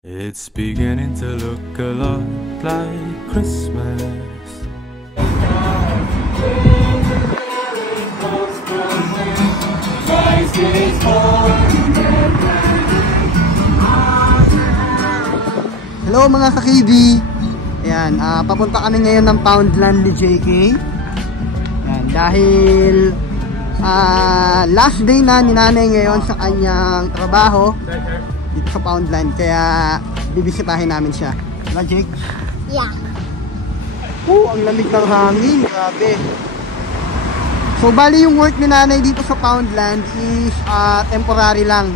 It's beginning to look a lot like Christmas. Hello mga ka-KB. Ayan, papunta kami ngayon ng Poundland ni JK. Ayan, dahil last day na ni nanay ngayon sa kanyang trabaho dito sa Poundland, kaya bibisitahin namin siya. Diba, Jake? Yeah. Ang lamig ng hangin, grabe. So bali yung work ni nanay dito sa Poundland is temporary lang.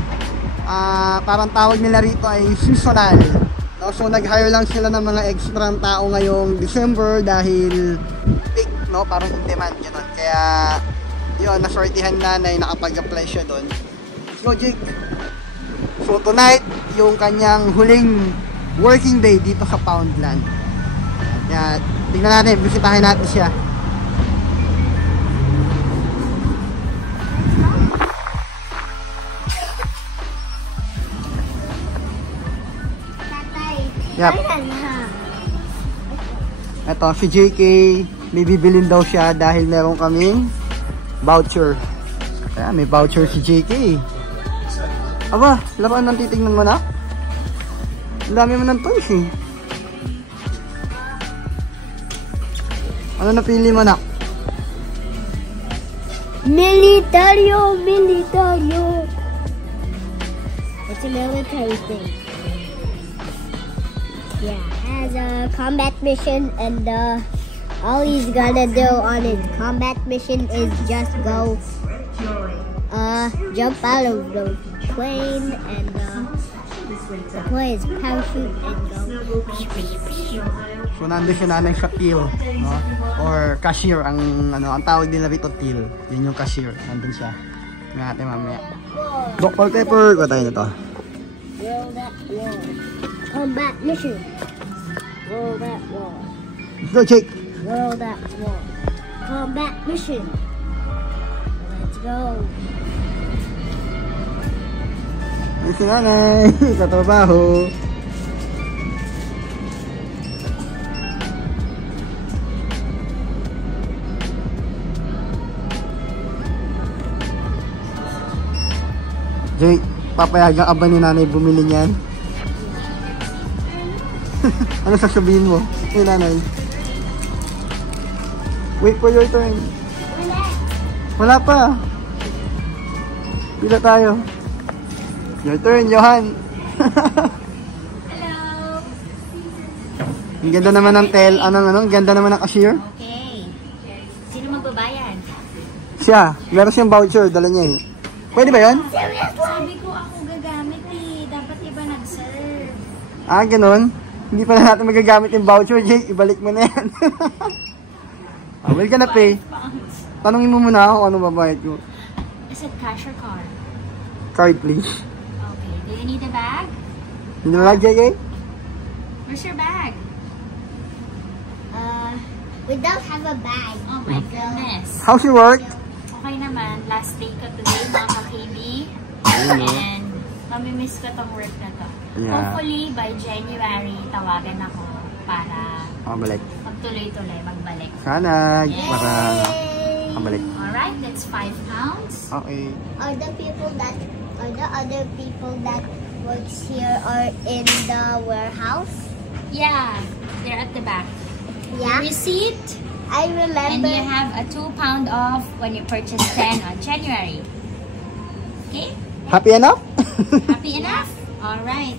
Parang tawag nila rito ay seasonal. So nag-hire lang sila ng mga extra tao ngayong December dahil peak, no? Parang in demand gano'n. Kaya yun, nasortihan nanay, nakapag-apply siya doon. So Jake, so tonight, yung kanyang huling working day dito sa Poundland. Kaya tingnan natin, bisitahin natin siya. Yep. Ito, si JK, may bibilin daw siya dahil meron kaming voucher. Kaya may voucher si JK. Aba, laruan ng titignan mo na? Ang dami mo ng toys eh. Ano napili mo na? Militario. It's a military thing. Yeah, it has a combat mission, and all he's gonna do on his combat mission is just go jump out of the plane and deploy his parachute and go. So nandun siya nanay sa till, no? Or cashier, ang tawag nila rito till. Yun yung cashier, nandun siya. Nga natin mamaya. Dr. Pepper, kuha tayo nito. Roll that wall. Combat mission. Roll that wall. Let's go, Jake. Roll that wall. Combat mission. Let's go. Ayun si nanay, sa trabaho. Jake, papayagan ka ba ni nanay bumili niyan? Ano sasabihin mo? Hey nanay. Wait for your turn. Wala pa. Pila tayo. Your turn, Johan. Hello. Ang ganda naman ng ang ganda naman ng cashier. Okay. Sino magbabayad? Siya, meron siyang voucher, dala niya eh. Pwede ba yun? Sabi ko ako gagamit eh. Dapat iba nag-serve. Ganun. Hindi pa na natin magagamit yung voucher, Jake. Ibalik mo na yan. Will ka na pay. Tanungin mo muna ako kung ano babayad ko. Is it cash or card? Card, please. Okay. Do you need a bag? Hindi mo lang, JK? Where's your bag? We don't have a bag. Oh my goodness. How's your work? Okay naman. Last day ko today, mga ka-KB. And mamimiss ko tong work na to. Yeah. Hopefully, by January, tawagan ako para Balik. magtuloy-tuloy, magbalik. Sana. Yay! Para balik. Alright, that's 5 pounds. Okay. Are the other people that works here are in the warehouse? Yeah, they're at the back. Yeah. Receipt, I and remember. you have a 2 pound off when you purchase 10 on January. Okay? Happy enough? Happy enough? Alright.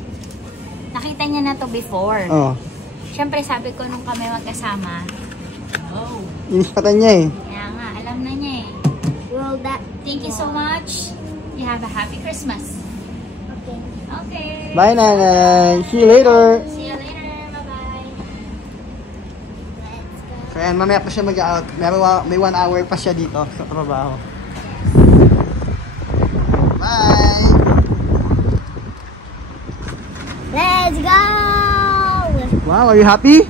Nakita niya na to before. Oh. Siyempre, sabi ko nung kami magkasama, oh, Inispatan niya eh. kaya nga, alam na niya eh. Roll that. Thank you so much. You have a happy Christmas. Okay. Okay. Bye, nanay. See you later. See you later. Bye-bye. Let's go. So, ayan, mamaya pa siya mag-out. May 1 hour pa siya dito sa trabaho. Bye! Let's go. Wow, are you happy?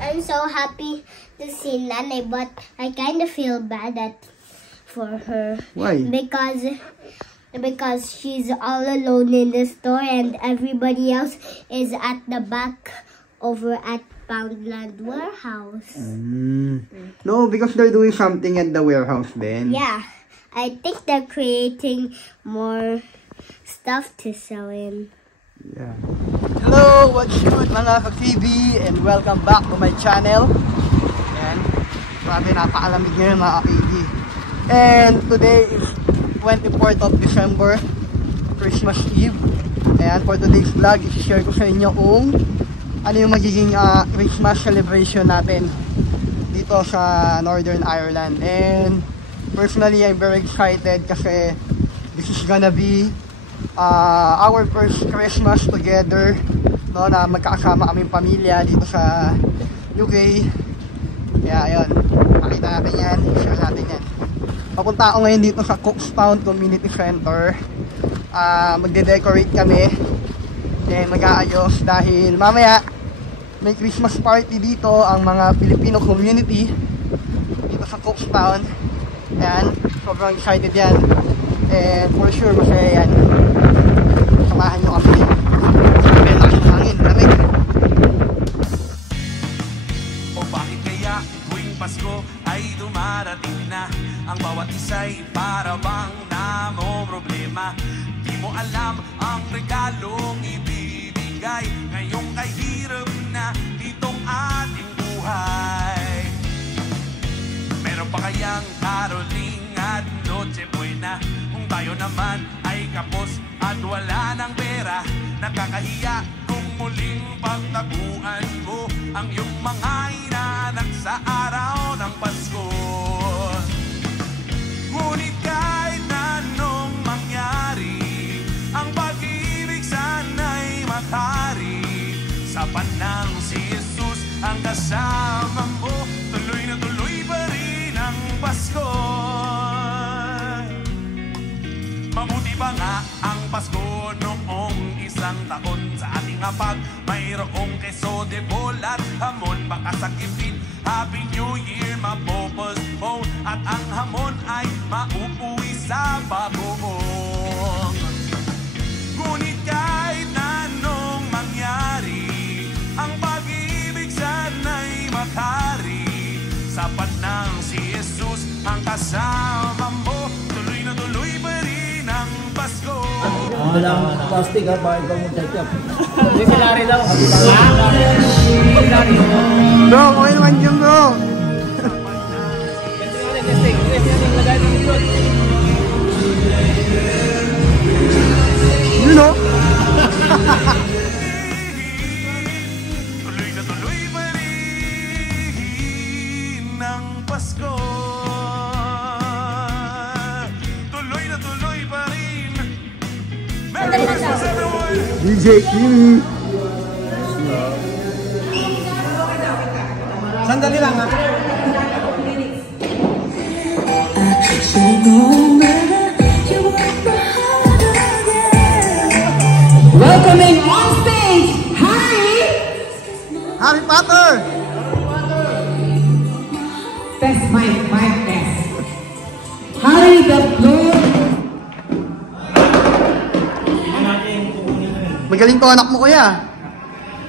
I'm so happy to see Nanay, but I kind of feel bad for her. Why? Because because she's all alone in the store and everybody else is at the back over at Poundland warehouse. No, because they're doing something at the warehouse then. Yeah, I think they're creating more stuff to sell in. Yeah. Hello, what's good mga ka-KB and welcome back to my channel. Ayan, grabe napakalamig ngayon mga ka-KB. And today is 24th of December, Christmas Eve. Ayan, for today's vlog, i-share ko sa inyo kung ano yung magiging Christmas celebration natin dito sa Northern Ireland. And personally, I'm very excited kasi this is gonna be our first Christmas together, no, na magkakasama kaming pamilya dito sa UK. Kaya ayun, pakita natin yan, share natin yan. Papunta ako ngayon dito sa Cookstown Community Center. Magde-decorate kami, then mag-aayos dahil mamaya may Christmas party dito ang mga Filipino community dito sa Cookstown. Ayan, sobrang excited yan. And for sure masaya yan. Samahan nyo kami. Sabi, lakas ng hangin, lamig. O bakit kaya tuwing Pasko ay dumarating na? Ang bawat isa'y para bang namomroblema. Di mo alam ang regalong ibibigay. Ngayong kahirap na itong ating buhay. Meron pa kayang caroling at Noche Buena? Kung tayo naman ay kapos at wala ng pera, nakakahiya kung muling pagtaguan mo ang iyong mga inaanak sa araw ng Pasko. Ngunit kahit anong mangyari, ang pag-ibig sana'y matari. Sapat ng si Jesus ang kasama mo, tuloy na tuloy pa rin ang Pasko. Mabuti pa nga ang Pasko noong isang taon. Sa ating hapag mayroong keso de bolat, hamon baka sakipin. Happy New Year mapopostpone at ang hamon ay mauuwi sa bagoong. Ngunit kahit anong mangyari, ang pag-ibig sana'y matari. Sapat ng si Jesus ang kasama mo, tuloy na tuloy pa rin ang Pasko. Walang plastic ha, bakit kang mag-check-up? Hindi si Larry daw. Bro, okay naman dyan bro. You know? Tuloy na tuloy pa rin ang Pasko. Tuloy na tuloy pa rin. Merry Christmas everyone! DJ Kimi. Sandali lang ha. Welcoming on stage, Harry! Harry Potter! Test mic test. Harry the Bloom. Magaling to anak mo kuya.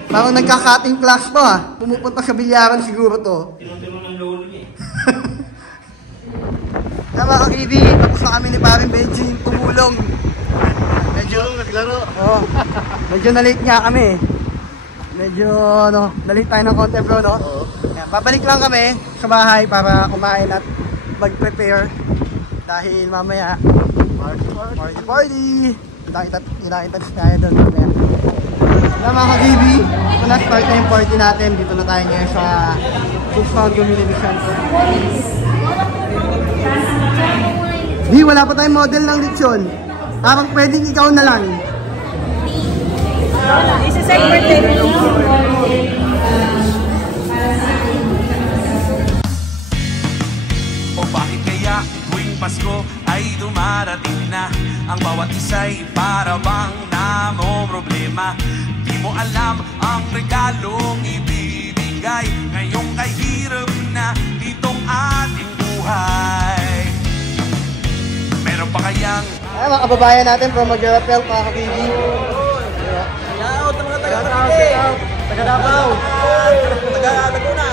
Parang nagka-cutting class to ha. Pumupunta sa bilyaran siguro to. Tinong-tinong ng lolo niya eh. Kaya mga ka-KB, tapos na kami ni Paring Benji tumulong. Medyo naglaro. Oo. Medyo na-late nga kami. Medyo na-late tayo ng konti bro, no? Oo. Babalik lang kami sa bahay para kumain at mag-prepare. Dahil mamaya, party! Ilakitat tayo doon. Kaya mga ka-KB, ito na start na yung party natin. Dito na tayo ngayon sa Cookstown Community Center. Di, wala pa tayong model ng lechon. Parang pwedeng ikaw na lang. Isa-set birthday mo. O bakit kaya tuwing Pasko ay dumarating na? Ang bawat isa'y para bang namomroblema. Di mo alam ang regalong ibibigay. Ngayong kahirap na itong ating buhay. Meron pa kayang Ay, mga kababayan natin from Magdalapel, mga kakibi. Shout mga taga-Cavite. Taga-Davao. Taga-Laguna.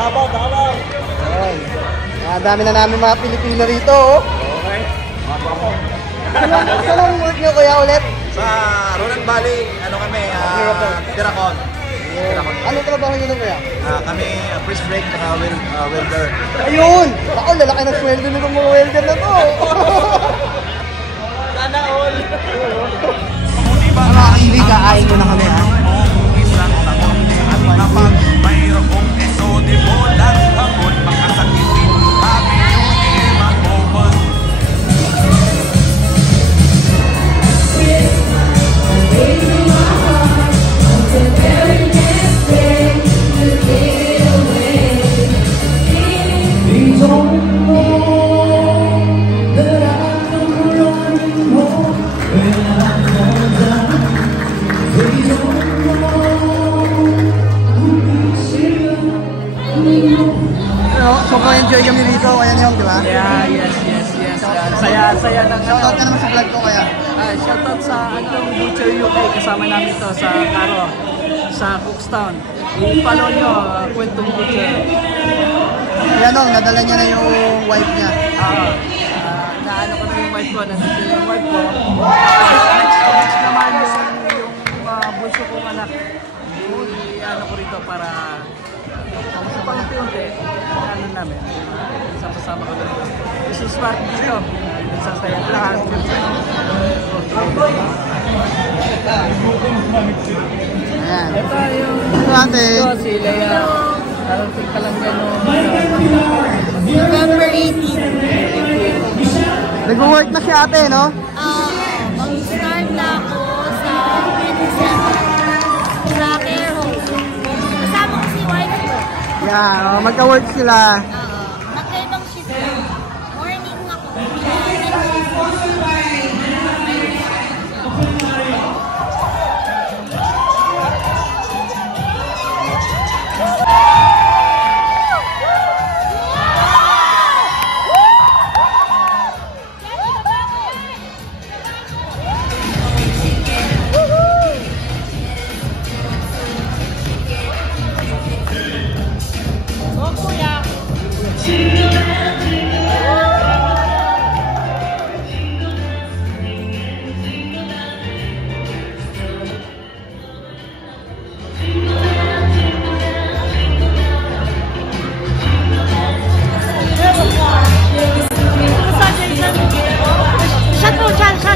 Davao. Ayun. Dami na namin mga Pilipino rito, oh. Okay. Saan ang work nyo kuya ulit? Sa Ronan Valley, ano kami, Tiracon. Anong trabaho nyo kuya? Kami, freeze brake, welder. Ayun! Ako, lalaki ng sweldo nitong mga welder na to. Sana all. Mga kilig, kaain mo na kami ha. Isang taon at kapag mayroong episode mo lang hamon makasakitin happy new year mag-open. Sobrang enjoy kami dito, kaya niyong, di ba? Yeah, yes. Saya ng Shoutout ka naman sa vlog ko kaya. shoutout sa Antong Butcher UK. Kasama namin to sa Caro, sa Cookstown. I-follow nyo, Kwentong Butcher. Kaya nung, nadala niya na yung wife niya. Naano ko na yung wife ko, nandito yung wife ko. Next naman yung bunso kong anak. I-ano ko rito para sa pang-unti, ano namin, sama-sama ko rito. Isuswat dito, sa tayong lahat. Ayan. Ito yung Ito ate. ito, si Leia. Karating ka lang gano'n. November 18. Nag-work na si ate, no? Mag-start na ako sa 27. Sa care home. Kasama ko si wife ko. Yeah, magka-work sila. Magkaibang shift lang. Morning ako.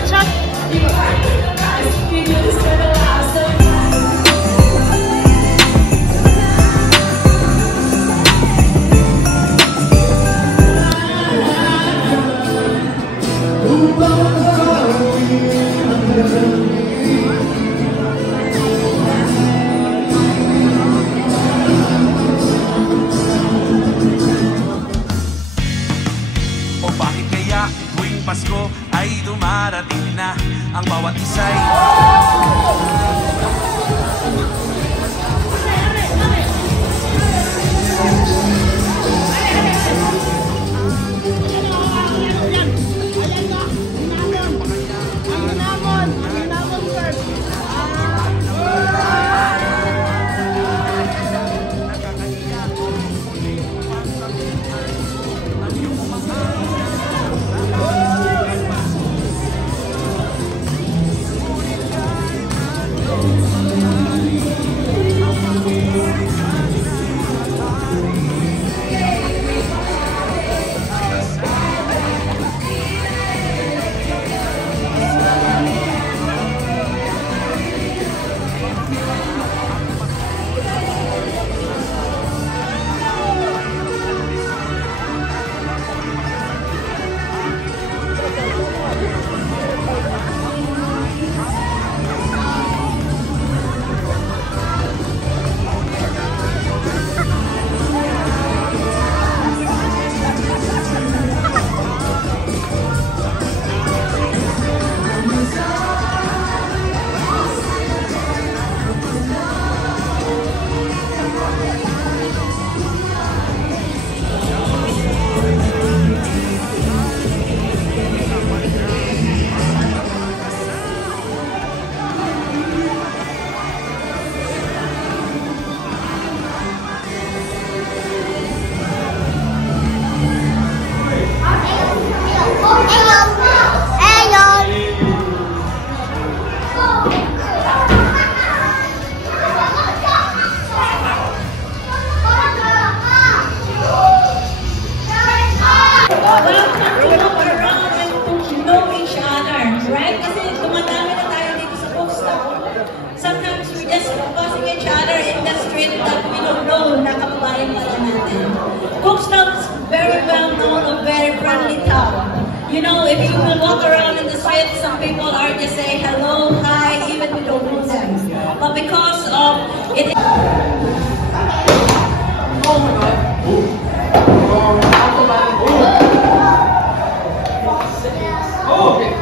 Shot. O bakit kaya tuwing Pasko ay dumarating na ang bawat isa'y forget that we don't know na kababayan pala natin. Cookstown is very well known, a very friendly town. You know, if you will walk around in the street, some people are just saying hello, hi, even we don't know them. But because of it. Oh my God. Oh, okay.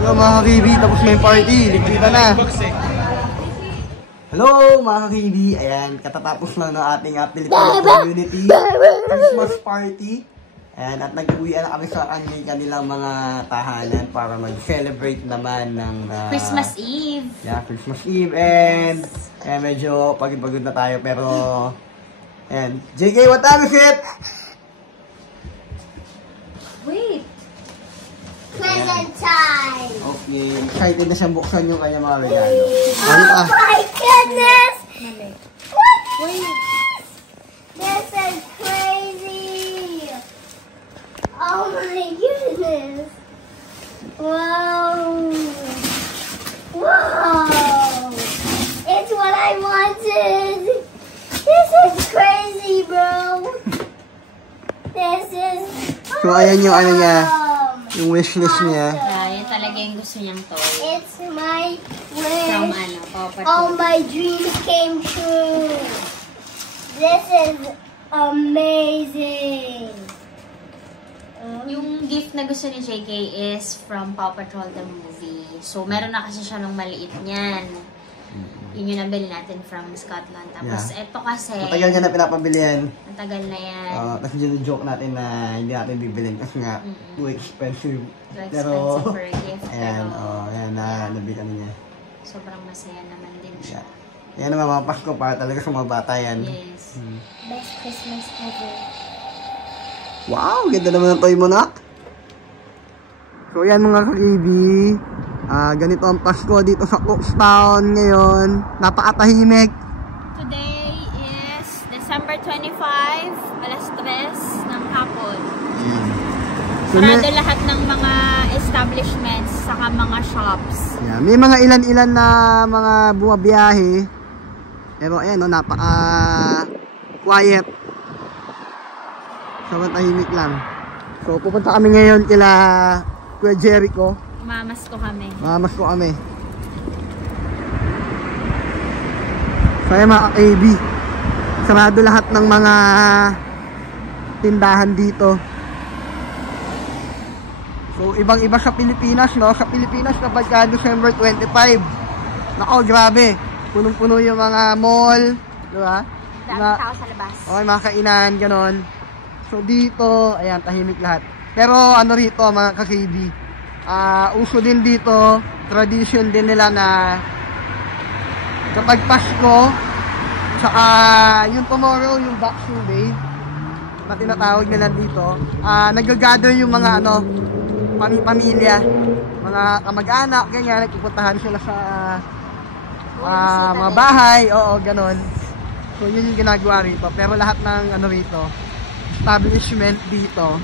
Hello mga ka-KB, tapos na yung party, ligpita na. Hello mga ka-KB, ayan, katatapos lang ng ating Filipino community Christmas party. Ayan, at nag-uwian na kami sa kanilang mga tahanan para mag-celebrate naman ng Christmas Eve. Yeah, Christmas Eve, and medyo pagod-pagod na tayo, pero ayan, JK, what time is it? Wait. Present time. Okay, excited na siyang buksan yung kanya mga regalo. Oh my goodness! What is this? This is crazy! Oh my goodness! Wow! Wow! It's what I wanted! This is crazy, bro! This is So ayan yung ano niya, yung wishlist niya. Yan talaga yung gusto niyang toy. It's my wish. From ano, Papa All my dreams came true. This is amazing. Yung gift na gusto ni JK is from Paw Patrol the movie. So, meron na kasi siya nung maliit niyan. Yun yung nabili natin from Scotland. Tapos, eto kasi... Matagal niya na pinapabilihan. Matagal na yan. Tapos joke natin na hindi natin bibilin kasi nga too expensive. Too expensive for a gift. Ayan, pero, ayan na nabili kami niya. Sobrang masaya naman din siya. Ayan naman mga Pasko para talaga sa mga bata yan. Yes. Best Christmas ever. Wow, ganda naman ang toy mo, nak. So yan mga ka-KB, ganito ang Pasko dito sa Cookstown ngayon. Napakatahimik. Today is December 25, alas 3 ng hapon. Sarado lahat ng mga establishments saka mga shops. Yeah, may mga ilan-ilan na mga bumabiyahe. Pero ayan, no, napaka-quiet. So, tahimik lang. So, pupunta kami ngayon kila Kuya Jericho. Mamasko kami. Mamasko kami. So, ayan mga AB. Sarado lahat ng mga tindahan dito. So, ibang-iba sa Pilipinas, no? Sa Pilipinas, kapag December 25, nako, grabe. Punong-puno yung mga mall, diba? Daming tao sa labas. Okay, mga kainan, ganon. So, dito, ayan, tahimik lahat. Pero, ano rito, mga ka-KB, uso din dito, tradition din nila na kapag Pasko, tsaka yung tomorrow, yung Boxing Day, na tinatawag nila dito, nag-gather yung mga, ano, pamilya, mga kamag-anak, ganyan, nagpupuntahan sila sa mga bahay, oo, ganon. So, yun yung ginagawa rito. Pero lahat ng, ano rito, establishment dito,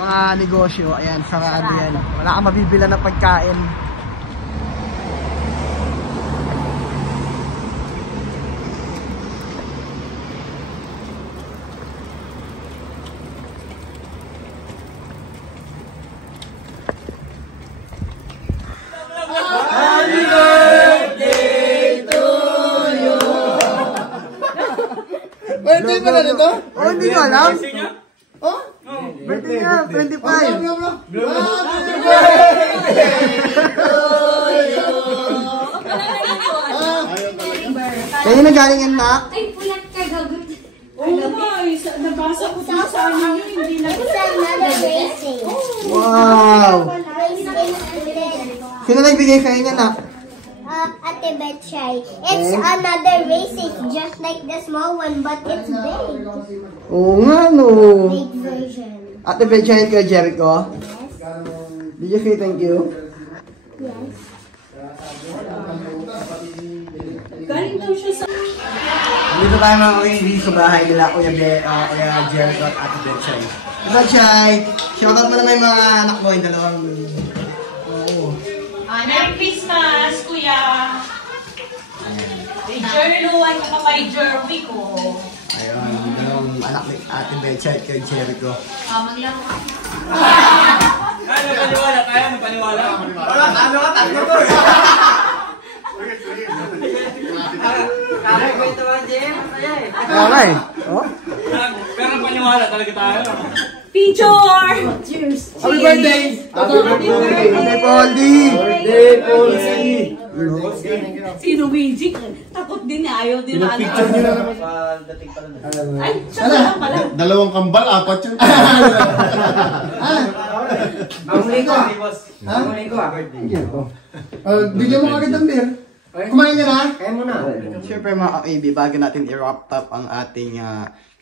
mga negosyo, ayan, sarado yan. Wala kang mabibila na pagkain. Birthday pala nito? Oh, hindi ko alam. Oh? Birthday niya, 25. Kaya nagaling yan, nak? Ay, pulat ka, gagawin. Oo nga, nabasa ko dito sa amin yun, hindi na. It's another racing. Wow! Sino nagbigay sa'yo niya, nak? Ate Betchay. It's another race. It's just like the small one, but it's big. Oo nga, no. Big version. Ate Betchay ka, Jericho? Yes. Did you say thank you? Yes. Galing daw siya sa... Dito tayo mga KV sa bahay nila, Kuya Jericho at Ate Betchay. Ate Betchay, shoutout mo naman yung mga anak mo, yung dalawang... Merry Christmas, Kuya! May journal ka pa kay Jervy ko. Ayun, yung dalawang anak ni Ate Betchay at kay Jericho. Maglaro ka. Kaya paniwala, kaya paniwala. Wala, ano ka, tatlo to. Kaya kwento ba, Jem? Masaya eh. Kaya nga eh. Oh? Pero paniwala talaga tayo. Picture! Cheers! Happy birthday! Happy birthday! Happy birthday, Polly! Si Luigi, takot din niya, ayaw din na. Picture nyo na naman. Ay, siya lang pala. Dalawang kambal, apat yun. Panguli ko. Panguli ko, birthday. Bigyan mo agad ng beer. Kumain ka na? Kaya mo na. Siyempre mga ka-AB, bago natin i-wrap up ang ating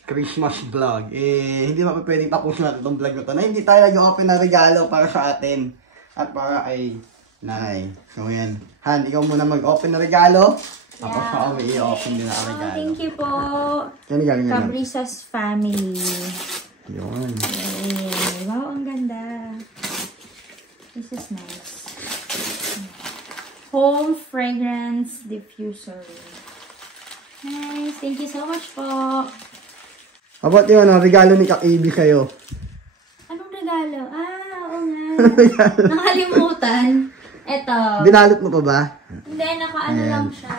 Christmas vlog, hindi mapapwedeng tapusin natin itong vlog na to na hindi tayo nag-open na regalo para sa atin at para kay nanay. So yan. Han, ikaw muna mag-open na regalo. Tapos ako may i-open din na regalo. Thank you po. Galing. Cabrisas family. Yun. Yay. Wow, ang ganda. This is nice. Home fragrance diffuser. Nice. Thank you so much po. About yun, regalo ni Kak-AB kayo. Anong regalo? Oo nga. Nakalimutan. Ito. Binalot mo pa ba? Hindi, nakaano lang siya.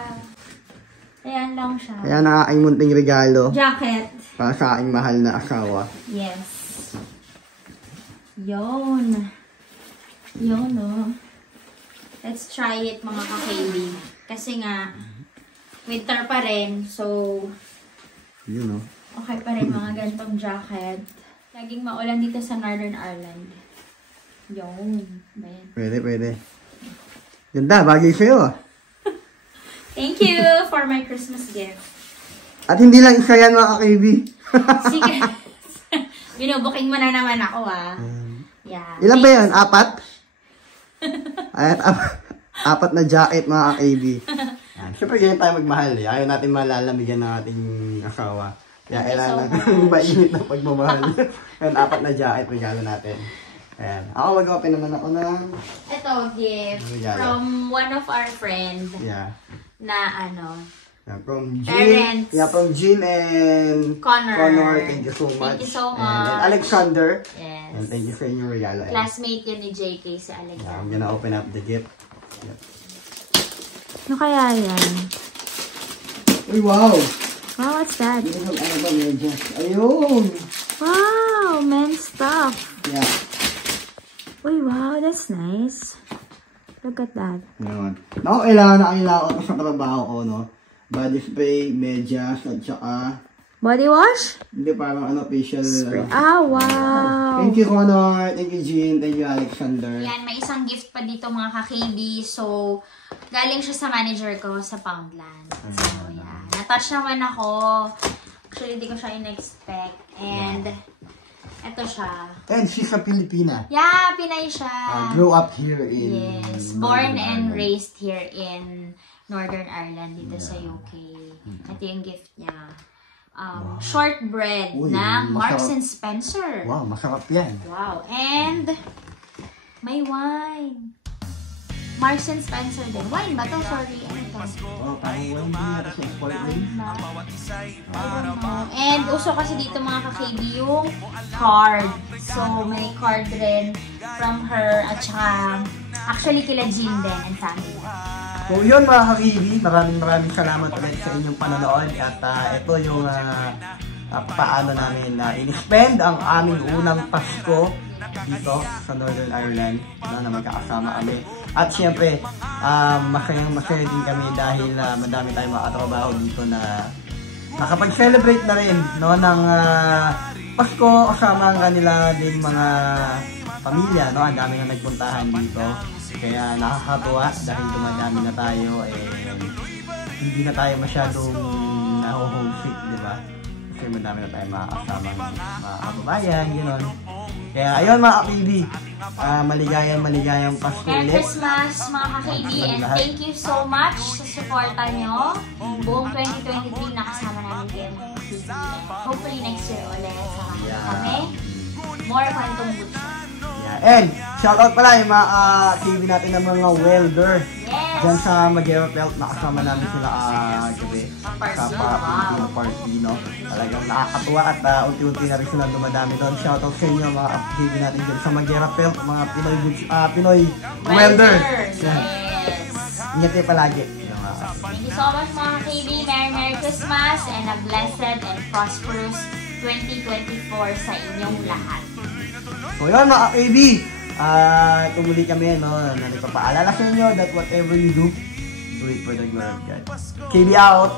Ayan lang siya. Kaya nakaking munting regalo. Jacket. Para sa aking mahal na asawa. Yes. Yun. Yun, no. Let's try it, mga ka-KB. Kasi nga, winter pa rin. So, Yun, no. okay pa rin mga ganitong jacket. Laging maulan dito sa Northern Ireland. Yun. Bayan. Pwede. Ganda, bagay sa'yo. Thank you for my Christmas gift. At hindi lang isa yan mga ka-KB. Sige. Binubuking mo na naman ako, Yeah. Ilan ba yan? 4? Ayan, 4 na jacket mga ka-KB. Siyempre ganyan tayo magmahal eh. Ayaw natin malalamigan ng ating asawa. Kaya kailangan natin mainit na pagmamahal. Ayan, 4 na jacket regalo natin. Ayan. Ako mag-open naman ako ng... Ito, gift regalo. from one of our friends. Yeah. Na ano... Yeah, from Jean. Parents. Yeah, from Jean and Connor. Thank you so much. Thank you so much. And Alexander. Yes. And thank you sa inyong regalo. Classmate yun ni JK si Yeah, I'm Alexander. gonna open up the gift. Yep. Ano kaya yan? Uy, wow! Wow, what's that? Ano ba medyas? Ayun! Wow, men's stuff. Yeah. Uy, wow, that's nice. Look at that. Ayun. Naku, kailangan ko sa trabaho ko, no? Body spray, medyas, at saka... Body wash? Hindi, parang ano, facial... Ah, wow. Thank you, Connor. Thank you, Jean. Thank you, Alexander. Yan, may isang gift pa dito mga ka-KB. So, galing siya sa manager ko sa Poundland. So, yeah. Natouch naman ako. Actually, hindi ko siya in-expect. And, eto siya. And she's a Filipina. Yeah, Pinay siya. Grew up here in... Yes. Born and raised here in Northern Ireland, dito sa UK. Ito yung gift niya. Shortbread Uy, ng Marks masarap. and Spencer. Wow, masarap yan. Wow. And, may wine. Marks and Spencer din. Wine ba to? Sorry. Ano to? Oh, parang wine din na kasi spoiled wine. And uso kasi dito mga ka-KB yung card. So, may card rin from her at saka actually kila Jean din and family. So yun mga ka-KB, maraming salamat ulit sa inyong panonood at ito yung paano namin in-spend ang aming unang Pasko dito sa Northern Ireland na magkakasama kami. At syempre, masaya din kami dahil madami tayong makatrabaho dito na nakapag-celebrate na rin no, ng Pasko kasama ang kanila din mga pamilya. No? Ang dami na nagpuntahan dito. Kaya nakakatuwa dahil dumadami na tayo, hindi na tayo masyadong naho-homesick, di ba? Kasi madami na tayo makakasama mga kababayan, gano'n. Kaya ayun mga ka-KB, maligayang Pasko Merry ulit. Christmas mga ka-KB, and thank you so much sa suporta nyo. Buong 2023 nakasama namin kayo mga ka-KB. Hopefully next year ulit sama kami. More kwentong butso. And shoutout pala yung mga TV natin ng mga welder. Yes! Diyan sa Magero Pelt, nakasama namin sila gabi sa Filipino Party, no? Talagang nakakatuwa at unti-unti na rin sila dumadami doon. Shoutout sa inyo mga TV natin dyan sa Magero Pelt, mga Pinoy welder. Yes! Ingat kayo palagi. Thank you so much mga KB. Merry Christmas and a blessed and prosperous 2024 sa inyong lahat. So yun mga KB, tumuli kami, no, na nagpapaalala sa inyo that whatever you do, do it for the glory of God. KB out!